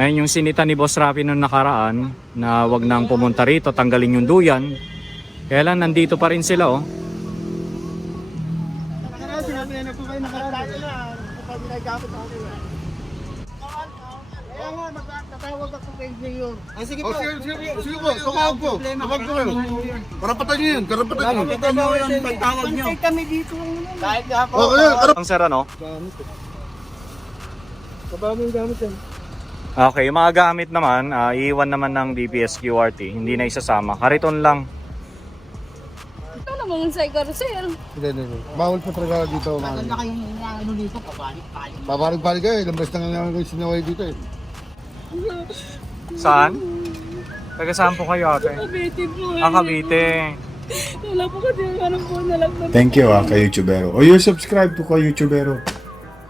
Ayun yung sinita ni Boss Rafi nung nakaraan na wag nang pumunta rito, tanggalin yung duyan. Kaya lang nandito pa rin sila oh. Sinabi na po kayo nakaraan na kapag ginagamit ako nila. Kaya nga, magtatawag ako kay Mayor. Ay, sige po. Sige po, tumawag po. Tumawag po kayo. Karapatan nyo yun, karapatan nyo. Karapatan nyo yung pagtawag nyo. Pantay kami dito. Kahit nga po. Ang sir ano? Gamit eh. Kabagong gamit yan. Okay, yung mga gamit naman, iiwan naman ng DPS QRT. Hindi na isasama. Kariton lang. Ito naman sa carousel. Hindi. Bawal po talaga dito. Tagal na kayong ano dito, pabalik-balik. Babalik-balik kayo, ilang beses na nga naman kayo sinaway dito eh. Saan? Taga saan po kayo ate? Cavite po. Cavite. Wala po kasi yung anong po na lang. Thank you kay YouTubero. O you're subscribed to kay YouTubero.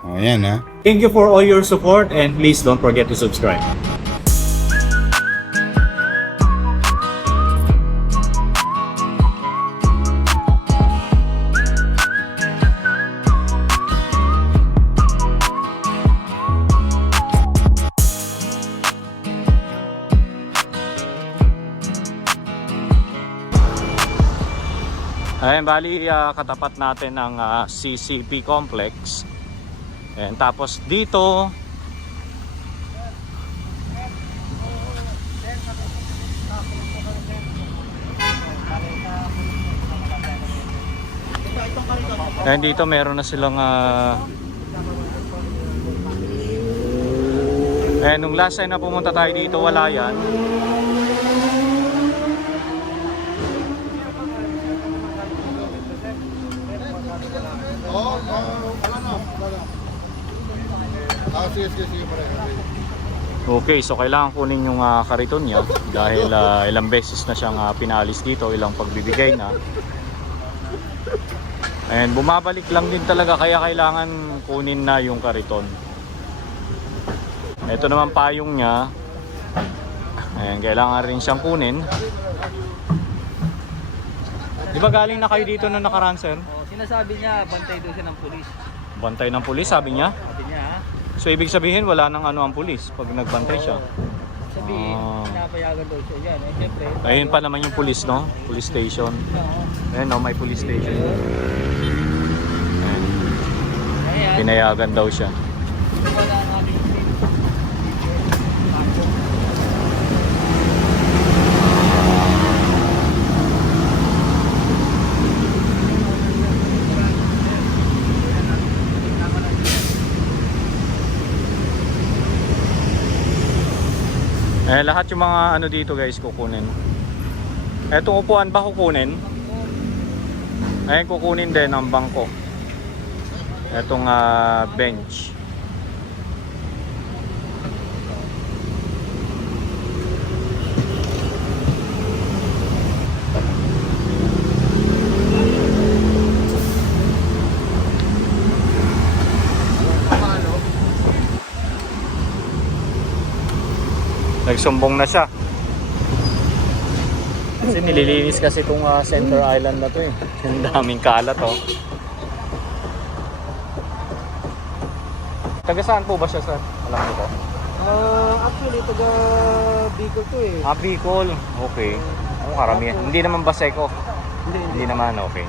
O yan ha. Thank you for all your support and please don't forget to subscribe. Ayan, bali katapat natin ang CCP complex. And tapos dito and dito meron na silang nung last time na pumunta tayo dito wala yan. Sige. Okay, so kailangan kunin yung kariton niya dahil ilang beses na siyang pinalis dito, ilang pagbibigay na. And bumabalik lang din talaga kaya kailangan kunin na yung kariton. Ito naman payong niya. Ayan, kailangan rin siyang kunin. Di ba galing na kayo dito na nakaraan, sir? Sinasabi niya, bantay doon siya ng pulis. Bantay ng pulis, sabi niya? Sabi niya ha? So ibig sabihin wala nang ano ang pulis pag nagbantay siya. Sabihin, pinapayagan daw siya dyan. Eh, siyempre. Ayun pa naman yung pulis, no? Police station. Ayun, no? May police station. Ayan. Pinayagan daw siya. Wala nga din. Lahat yung mga ano dito guys kukunin. Etong upuan ba kukunin? Ayun kukunin din ang bangko. Etong bench. Nagsumbong na siya. Kasi nililinis kasi itong Center Island na to eh. Ang daming kalat oh. Taga saan po ba siya, sir? Alam niyo po? Actually, taga Bicol to eh. Bicol. Okay. Ang karamihan. Hindi naman Baseco. Hindi naman, okay.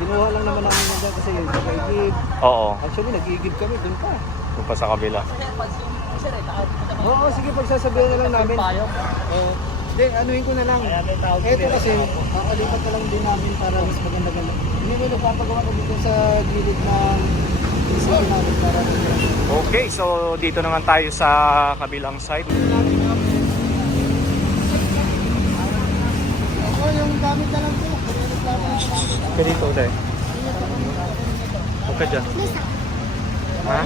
Ginuha lang naman namin nandun kasi yung nag-igib. Oo. Actually, nag-igib kami dun pa. Doon pa sa kabila. Oo, sige, pagsasabihan na lang namin. Hindi, anuhin ko na lang. Ito kasi, kakalipat na lang din namin para mas maganda-ganda. Hindi mo nagpapagawa ko dito sa gilid ng isipin namin para Okay, so dito naman tayo sa kabilang side. Ako, yung gamit na lang po. Kaya dito ulit. Huwag ka dyan. Ha?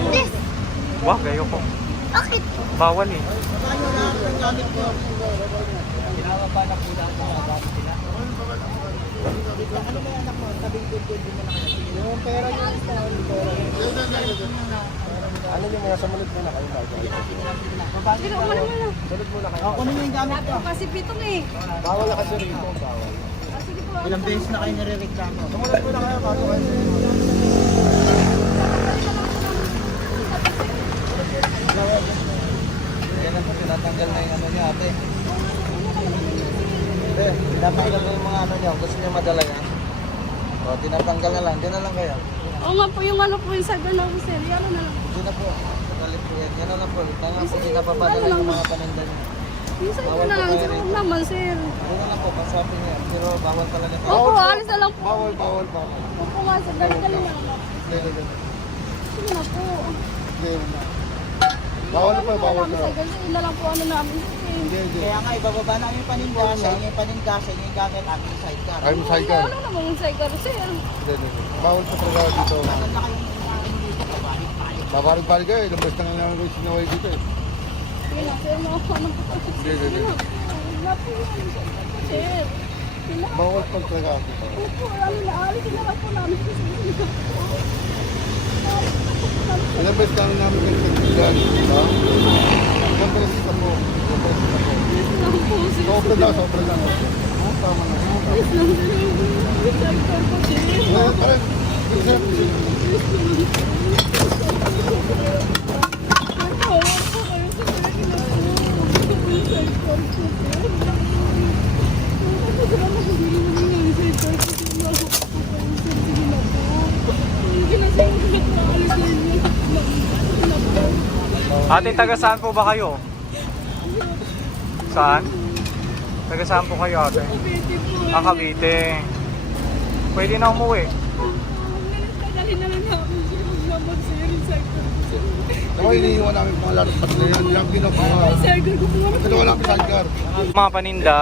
Wag, kayo po. Bakit? Bawal eh. Pinawapa na po lahat ng gamit nila. Ano ba yung anak mo? Tabing good din mo na kayo. Yung pera nyo, ano yung mga sumunod muna kayo? Sige, umano mo na. Sumunod muna kayo. Kunin mo yung gamit ko. Kasi pitong eh. Bawal na kasi rito. Bawal. Sige po. Ilang beses na kayo nire-reklamo. Sumunod muna kayo bago kayo. tingnan ko, tinatanggal na yung ano niya ate. Tinatanggal na yung mga ano niya, gusto niya madala niya. O, tinatanggal na lang, di na lang kayo. Oo nga po, yung ano po yung sagal na po, sir. Yan na lang. Di na po, galit po yan. Yan na lang po, tanga po, di na papadala yung mga paninda niya. Yung sagal na lang, sir. Huwag naman, sir. Di na lang po, paswapin niya. Pero bawal talaga. Opo, alis na lang po. Bawal. Opo nga, sir. Galing na lang. Sige na po. Bawal pa, bawal Kami na. sagal, yun na lang po ano namin. Kaya nga, ibababa namin yung paninda. Sa inyo yung paninda, sa inyo yung gamit, amin yung sidecar. Ay, cycle. Ano naman yung sagal, sir? Bawal pa talaga dito. Babalik-balik kayo, ilang beses na nga namin kayo sinaway dito eh. Sige na, sir. Mga ano po. Hindi. Huwag na po yun. Sir. Sige na. Bawal pa talaga dito. Opo, ano na, alisin na lang po namin. Sige na po. Ilang beses na namin kayo sinaway dito. Ilang beses na po. Sobra lang. Tama na. Parang, Ate, taga saan po ba kayo? Saan? Taga saan po kayo, ate? Cavite. Pwede na umuwi. ako iniiwan namin mga larot pati na yan. Yung ginagawa. Dalawa lang sidecar. Mga paninda,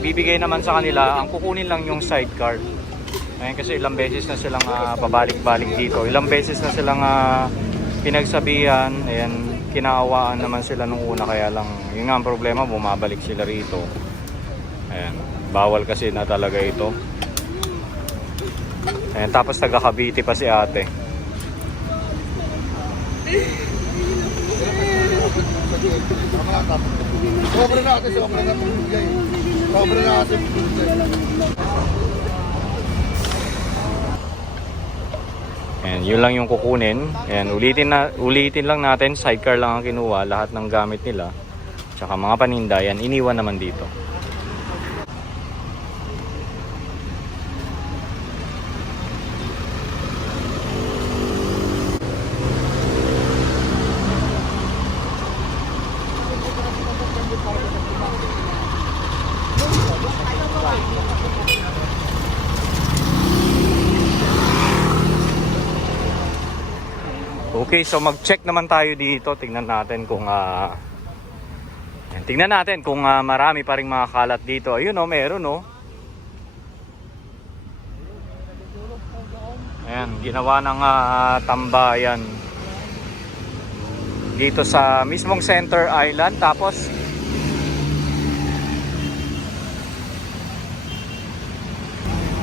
ibibigay naman sa kanila, ang kukunin lang yung sidecar. Ayun, kasi ilang beses na silang pabalik-balik dito. Ilang beses na silang pinagsabihan. Ayan, kinaawaan naman sila nung una, kaya lang yun nga ang problema, bumabalik sila rito. Ayan, bawal kasi na talaga ito. Ayan, tapos taga Cavite pa si ate. Sobra na ate, sobra na pinibigay. Sobra na ate pinibigay. Ayan, yun lang yung kukunin. Ayan, ulitin lang natin, sidecar lang ang kinuha, lahat ng gamit nila. Tsaka mga paninda, yan, iniwan naman dito. Okay, so mag-check naman tayo dito. Tingnan natin kung marami pa ring mga kalat dito. Ayun oh, meron oh. Ayan, ginawa ng tambayan dito sa mismong Center Island. Tapos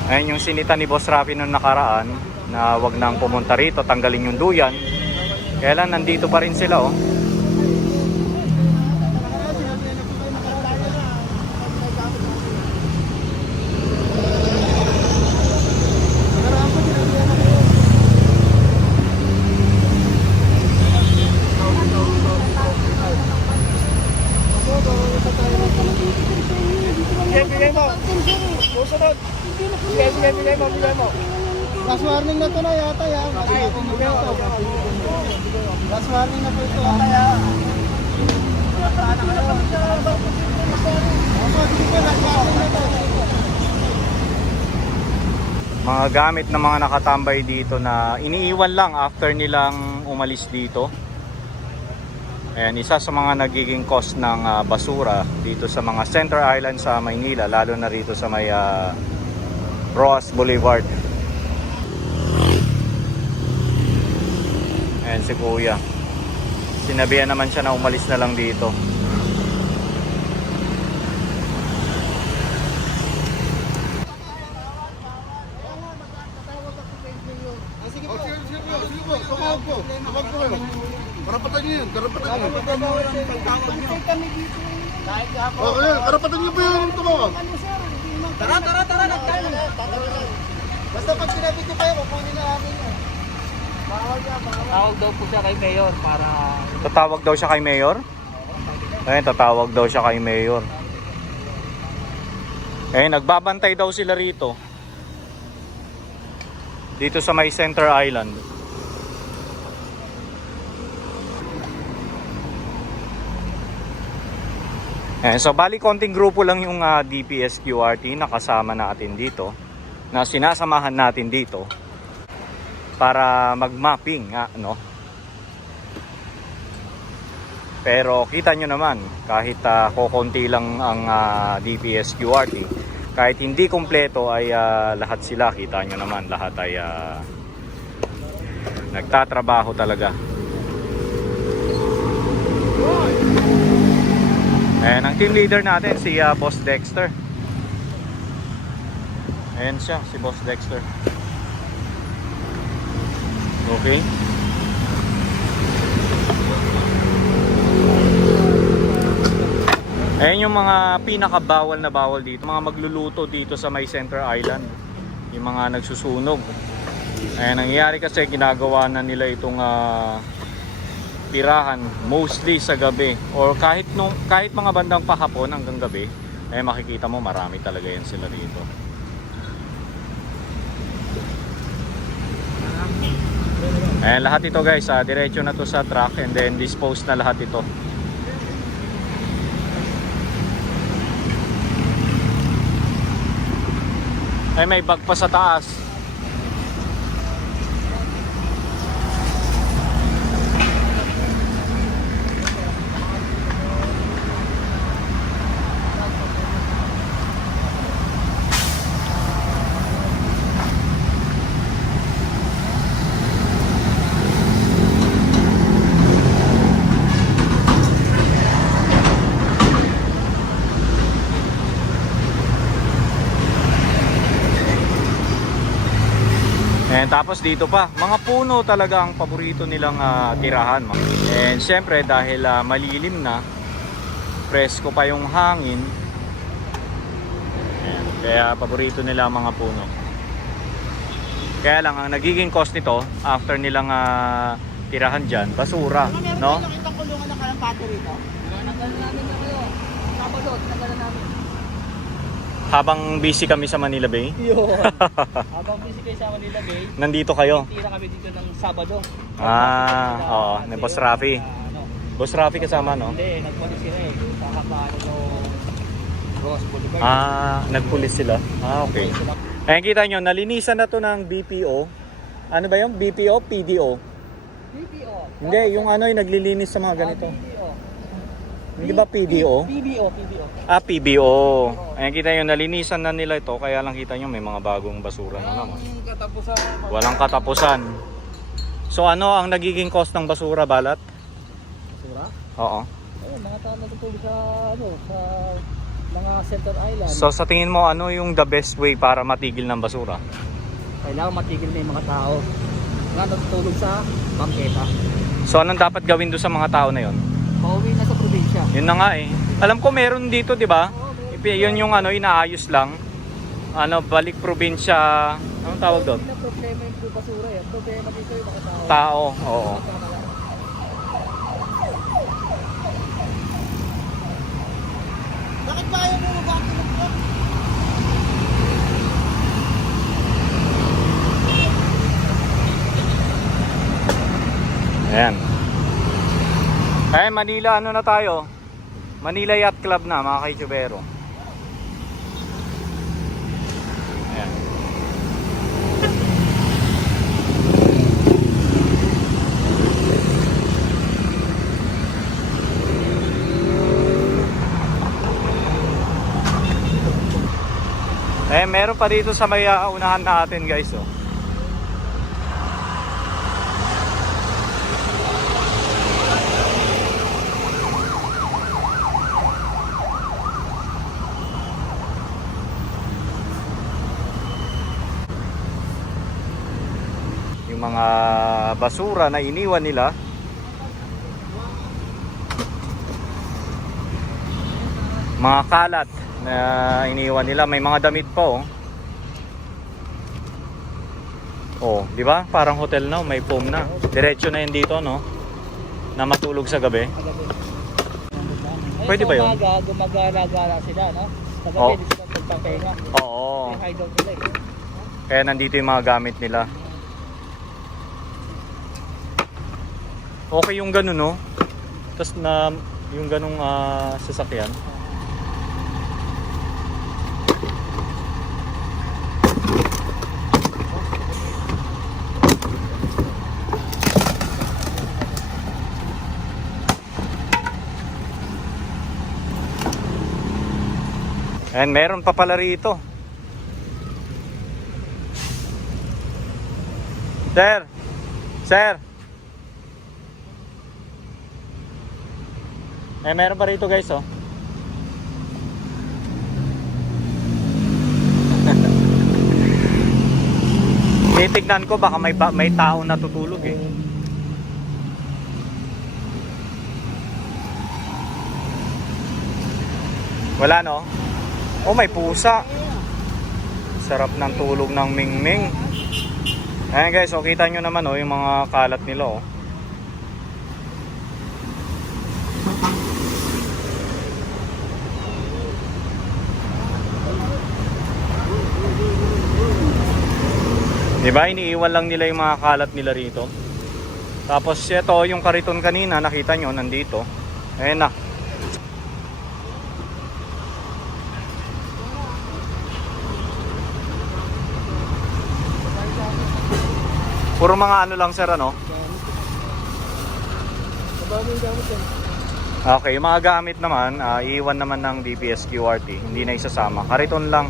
ayun yung sinita ni Boss Rafi nung nakaraan na wag nang pumunta rito, tanggalin yung duyan. Kaya lang nandito pa rin sila oh. Bigay mo. Susunod. Bigay mo. Last warning na to na yata yan. Bigay mo. Last warning na po ito. Kaya. Mga gamit ng mga nakatambay dito na iniiwan lang after nilang umalis dito. Ayan, isa sa mga nagiging cause ng basura dito sa mga Center Island sa Maynila, lalo na rito sa may Roas Boulevard. Ayan si Kuya. Sinabihan naman siya na umalis na lang dito. Sige po. Tumawag po. Karapatan niyo yun. Karapatan niyo. Okay, karapatan niyo po yung tumawag. Tara. Nagkano. Basta pag sinabi ko kayo, kukunin na namin yun. Bawal. Tawag daw po siya kay Mayor para Tatawag daw siya kay Mayor? Ayun, tatawag daw siya kay Mayor. Nagbabantay daw sila rito. Dito sa may Center Island. So bali konting grupo lang yung DPS QRT na kasama natin dito, na sinasamahan natin dito para mag-mapping, no? Pero kita nyo naman, kahit kokonti lang ang DPS QRT, kahit hindi kompleto ay lahat sila, kita nyo naman, lahat ay nagtatrabaho talaga. Ang team leader natin si Boss Dexter. Ayan siya, si Boss Dexter. Okay. Ayan yung mga pinakabawal na bawal dito, mga magluluto dito sa may Center Island, yung mga nagsusunog. Ayan, nangyayari kasi ginagawa na nila itong tirahan mostly sa gabi, or kahit mga bandang pahapon hanggang gabi, makikita mo marami talaga yan sila dito. Lahat ito guys, diretso na to sa truck and then dispose na lahat ito. May bag pa sa taas. Tapos dito pa, mga puno talaga ang paborito nilang tirahan. And syempre dahil malilim na, presko pa yung hangin, kaya paborito nila ang mga puno. Kaya lang ang nagiging cost nito after nilang tirahan dyan, basura, no? Nakita kulungan ng kalampate rito. Nagalan namin na kayo. Sabado, nagalan namin. Habang busy kami sa Manila Bay. Yun. Habang busy kayo sa Manila Bay, nandito kayo. tira kami dito ng Sabado. Oo, ni Boss Rafi. Boss Rafi kasama, no? Hindi, nagpulis sila eh. Kakapaan Ross Boulevard. Nagpulis sila. Okay. Ayan, kita nyo, nalinisan na to ng BPO. Ano ba yung BPO? PDO? PBO. Hindi, yung yung naglilinis sa mga ganito. PBO. Hindi ba PDO? PBO. PBO. Ayan, kita nyo, nalinisan na nila ito. Kaya lang kita nyo, may mga bagong basura na naman. Walang katapusan. So ano ang nagiging cost ng basura, Balat? Basura? Oo. Ayun, mga tao natutulog sa sa mga Center Island. So sa tingin mo, ano yung the best way para matigil ng basura? Kailangan matigil na yung mga tao na natutulog sa bangketa. So anong dapat gawin doon sa mga tao na yon? Pauwi na sa probinsya. Yun na nga eh. Alam ko meron dito, 'di ba? Yun yung inaayos lang. Balik probinsya. Anong tawag doon? Hindi na problema yung basura eh. Problema dito yung mga tao. Tao, oo. Bakit ba ayaw mo mag-aakit? Ayan. Manila, na tayo? Manila Yacht Club na, mga kaitsubero. Ayan. Meron pa dito sa may unahan natin, guys, oh. Mga basura na iniwan nila. Mga kalat na iniwan nila, may mga damit pa, oh, di ba? Parang hotel na, may foam na. Diretso na 'yan dito, no? Na matulog sa gabi. Ayun, Pwede ba yun? Sa umaga, gumagala-gala sila, no? Sa Oo. gabi, sila magpapahinga. Oo. May hideout sila eh. Kaya nandito yung mga gamit nila. Okay yung ganun, no? Tapos na yung ganung sasakyan. And meron pa pala rito. Sir! Sir! Meron pa rito guys, oh. Titignan ko baka may tao natutulog eh. Wala, no? Oh, may pusa. Sarap ng tulog ng Mingming. Ayan guys, so kita nyo naman, oh, yung mga kalat nila, oh. Diba, iniiwan lang nila yung mga kalat nila rito. Tapos ito, yung kariton kanina, nakita nyo, nandito. Ayan na. Puro mga ano lang sir, ano? Okay, yung mga gamit naman, iiwan naman ng DPS QRT. Hindi na isasama. Kariton lang.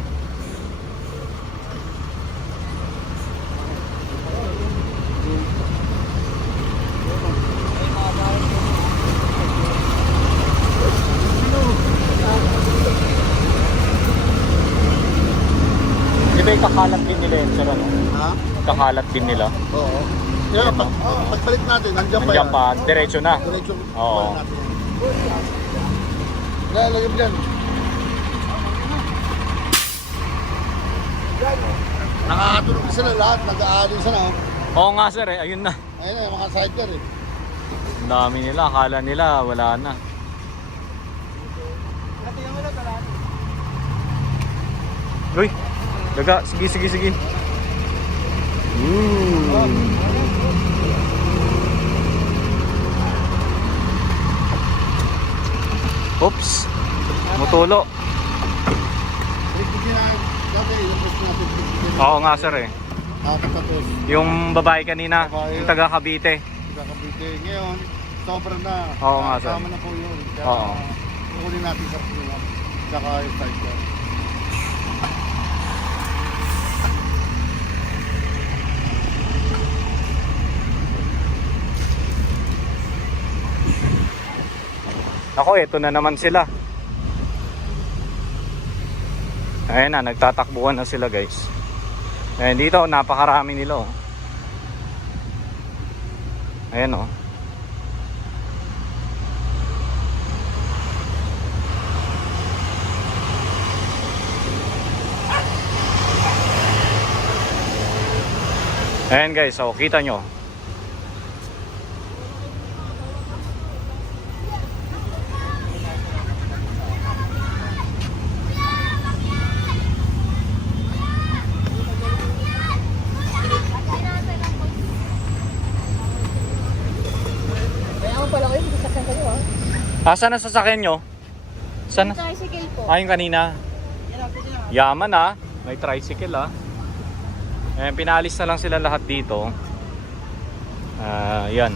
Di ba kakalat din nila yun sir, ano? Ha? Kakalat din nila. Oo. Kaya pagbalik natin, nandiyan pa Nandiyan yan. pa, diretso na. Diretso. Oo. Lalagyan dyan. Nakakatulog na sila lahat, nag-aalin sila. Oh. Oo nga sir, eh. Ayun na. Ayun na, yung mga sidecar eh. Ang dami nila, akala nila wala na. Uy, daga, sige. Oops, mutulo. Oo nga sir eh. Nakakatatos. Yung babae kanina, Babae. yung taga Cavite. Kakabite. Ngayon, sobrang na. Oo nga, sir. Tama na po yun. Kaya Oo. kukunin natin sa pula. Tsaka yung sidecar. Ako, eto na naman sila. Ayan na, nagtatakbuhan na sila guys. Ayan dito, napakarami nila oh. Ayan oh. Ayan guys, so kita nyo. Saan ang sasakyan nyo? Saan? Tricycle po. Yung kanina. Yaman ah. May tricycle ah. Ayan, pinalis na lang sila lahat dito. Yan.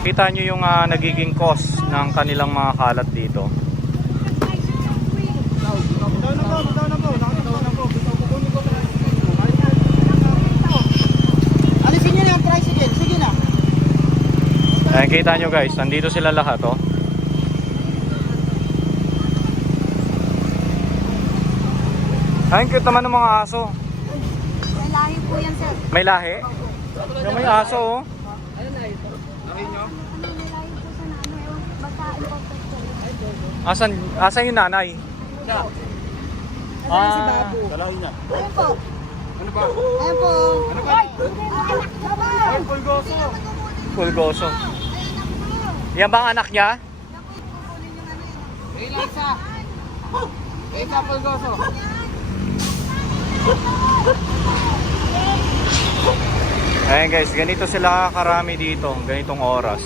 Kita nyo yung nagiging cost ng kanilang mga kalat dito. Alisin nyo na yung tricycle. Sige na. Ayan, kita nyo guys, nandito sila lahat oh. Ayun, cute naman ng mga aso. May lahi po yan, sir. May lahi? Yung may aso oh. May lahi po sa ano, ewan, basta imported po. Asan yung nanay? Siya. Ah, Dalahin niya. Ayun po. Ano ba? Ayan po. Ano ba? Ay, pulgoso. Pulgoso. Yan ba ang anak niya? Isa pulgoso. Ayan guys, ganito sila karami dito, ganitong oras.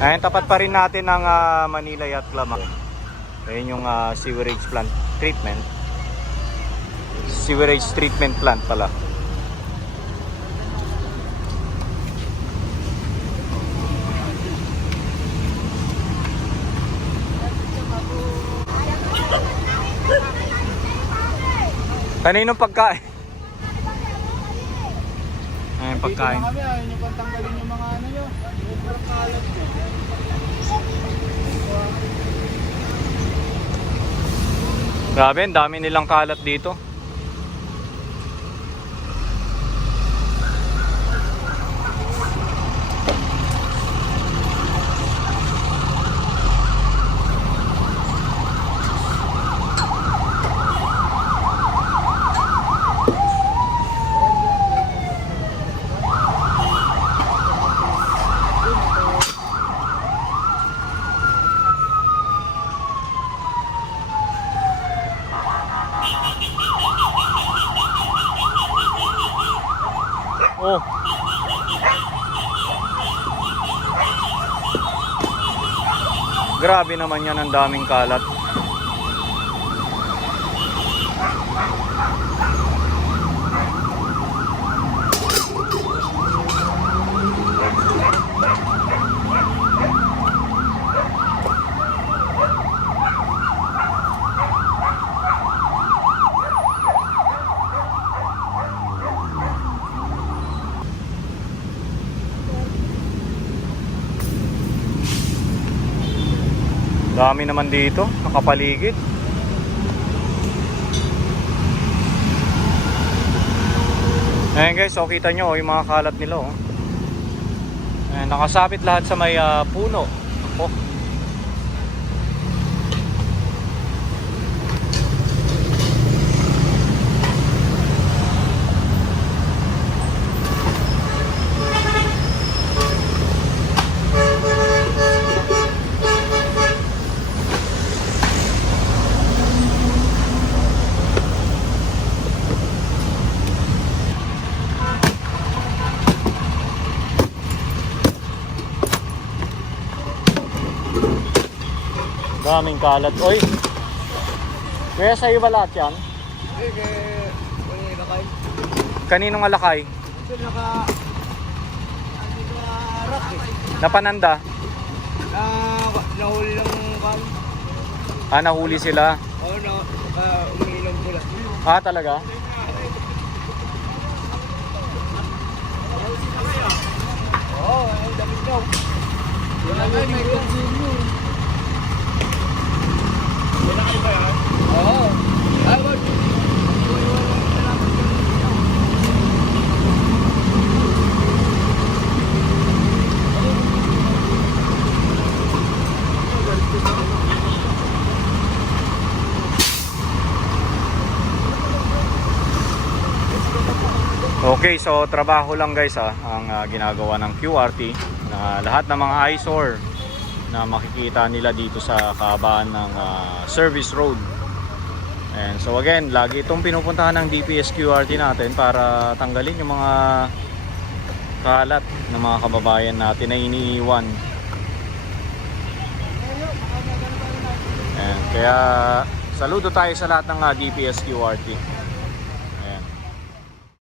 Ayan, tapat pa rin natin ang Manila Yacht Club. Ayan yung sewerage plant treatment. Sewerage treatment plant pala. Kaninong pagkain? Ayan, pagkain. Kami ayaw nyo pang tanggalin yung mga ano nyo. Sobrang kalat nyo. Grabe, ang dami nilang kalat dito. Oh. Grabe naman yan, ang daming kalat. Dami naman dito, nakapaligid. Ayan guys, so kita nyo yung mga kalat nila. Oh. Ayan, nakasapit lahat sa may puno. Oh. Daming kalat. Oy. Kaya sa'yo ba lahat yan? Hindi, kung yung ilakay. Kaninong alakay? Ito naka-rack eh. Napananda? Nahuli lang kan. Nahuli sila. Oo, umiinom sila. Talaga? Oo, ang damit daw. Wala kayo, may consume. Oo. Okay, so trabaho lang guys ang ginagawa ng QRT na lahat ng mga eyesore na makikita nila dito sa kahabaan ng service road. And so again, lagi itong pinupuntahan ng DPS QRT natin para tanggalin yung mga kalat ng mga kababayan natin na iniiwan. And kaya saludo tayo sa lahat ng DPS QRT.